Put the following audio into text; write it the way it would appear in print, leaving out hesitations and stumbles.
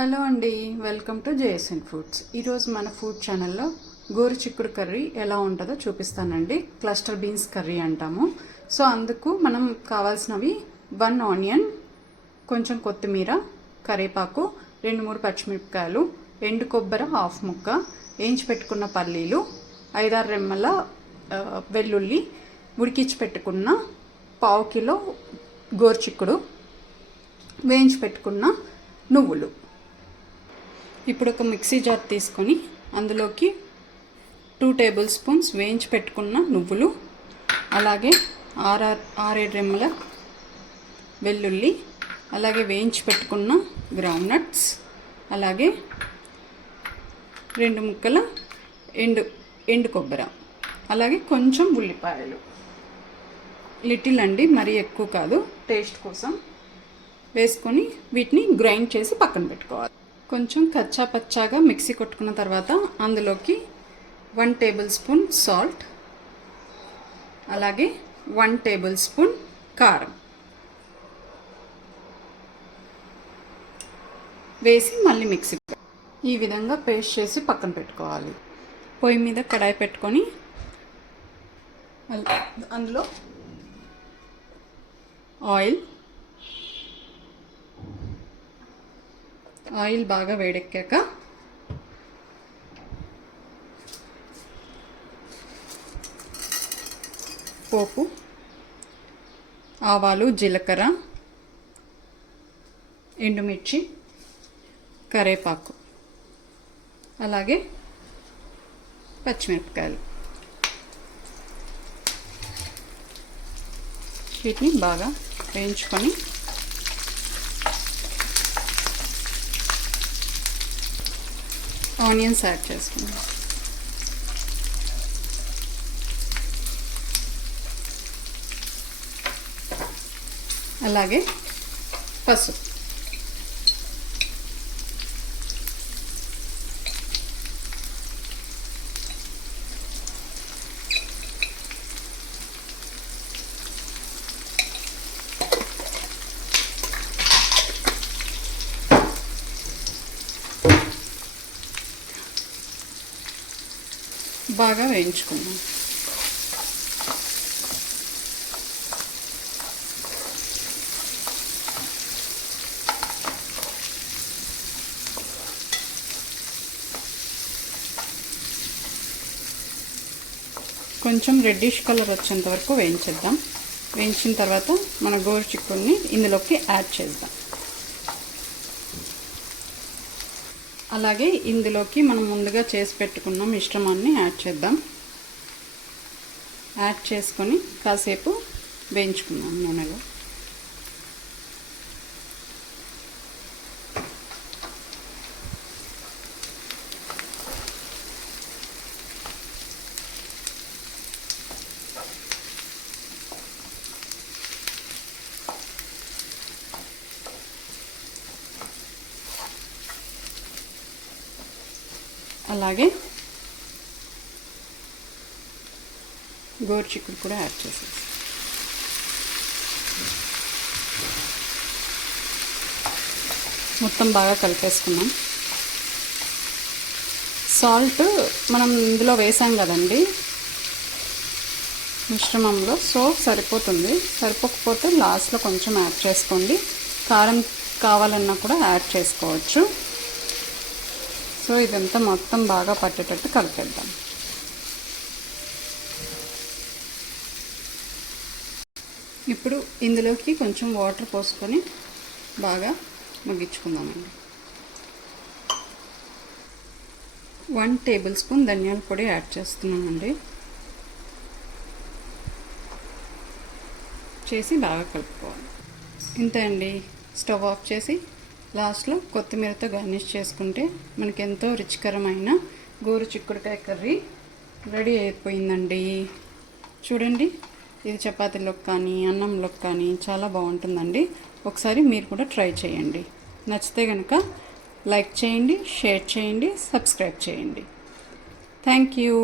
Hello అండి, welcome to JSN foods. ఈరోజు మన ఫుడ్ ఛానల్లో గోరు చిక్కుడు కర్రీ ఎలా ఉంటుందో చూపిస్తానండి. క్లస్టర్ బీన్స్ కర్రీ అంటాము. సో అందుకు మనం కావాల్సినవి 1 ఆనియన్, కొంచెం కొత్తిమీర, కరివేపాకు, 2-3 పచ్చిమిరపకాయలు, ఎండు కొబ్బరి హాఫ్ ముక్క, వేయించి పెట్టుకున్న పల్లీలు, 5-6 రెమ్మల వెల్లుల్లి, ఉడికించి పెట్టుకున్న 1/2 కిలో గోరు చిక్కుడు, వేయించి పెట్టుకున్న నువ్వులు. ఇప్పుడు ఒక మిక్సీ జార్ తీసుకొని అందులోకి 2 టేబుల్ స్పూన్స్ వేయించి పెట్టుకున్న నువ్వులు, అలాగే 6-7 రెమ్మల వెల్లుల్లి, అలాగే వేయించి పెట్టుకున్న గ్రౌండ్ నట్స్, అలాగే 2 ముక్కల ఎండు కొబ్బరి, అలాగే కొంచెం ఉల్లిపాయలు, లిటిల్ అండి, మరీ ఎక్కువ కాదు, టేస్ట్ కోసం వేసుకొని వీటిని గ్రైండ్ చేసి పక్కన పెట్టుకోవాలి. కొంచెం కచ్చా పచ్చాగా మిక్సీ కొట్టుకున్న తర్వాత అందులోకి 1 టేబుల్ స్పూన్ సాల్ట్, అలాగే 1 టేబుల్ స్పూన్ కారం వేసి మళ్ళీ మిక్సీ ఈ విధంగా పేస్ట్ చేసి పక్కన పెట్టుకోవాలి. పొయ్యి మీద కడాయి పెట్టుకొని అందులో ఆయిల్ బాగా వేడెక్కాక పోపు, ఆవాలు, జీలకర్ర, ఎండుమిర్చి, కరివేపాకు, అలాగే పచ్చిమిరపకాయలు వీటిని బాగా వేయించుకొని ఆనియన్స్ యాడ్ చేసుకుందాం. అలాగే పసుపు, బాగా వేయించుకుందాం. కొంచెం రెడ్డిష్ కలర్ వచ్చేంత వరకు వేయించేద్దాం. వేయించిన తర్వాత మన గోరు చిక్కుడుని ఇందులోకి యాడ్ చేద్దాం. అలాగే ఇందులోకి మనం ముందుగా చేసి పెట్టుకున్న మిశ్రమాన్ని యాడ్ చేద్దాం. యాడ్ చేసుకొని కాసేపు వేయించుకుందాం నూనెలో. అలాగే గోరు చిక్కుడు కూడా యాడ్ చేసేసి మొత్తం బాగా కలిపేసుకున్నాం. సాల్ట్ మనం ఇందులో వేసాం కదండి మిశ్రమంలో, సో సరిపోతుంది. సరిపోకపోతే లాస్ట్లో కొంచెం యాడ్ చేసుకోండి. కారం కావాలన్నా కూడా యాడ్ చేసుకోవచ్చు. సో ఇదంతా మొత్తం బాగా పట్టేటట్టు కలిపేద్దాం. ఇప్పుడు ఇందులోకి కొంచెం వాటర్ పోసుకొని బాగా మగ్గించుకుందామండి. 1 టేబుల్ స్పూన్ ధనియాల పొడి యాడ్ చేస్తున్నానండి. చేసి బాగా కలుపుకోవాలి. ఇంతే అండి. స్టవ్ ఆఫ్ చేసి లాస్ట్లో కొత్తిమీరతో గార్నిష్ చేసుకుంటే మనకి ఎంతో రుచికరమైన గోరు చిక్కుడుకాయ కర్రీ రెడీ అయిపోయిందండి. చూడండి, ఇది చపాతీలోకి కానీ అన్నంలోకి కానీ చాలా బాగుంటుందండి. ఒకసారి మీరు కూడా ట్రై చేయండి. నచ్చితే కనుక లైక్ చేయండి, షేర్ చేయండి, సబ్స్క్రైబ్ చేయండి. Thank you.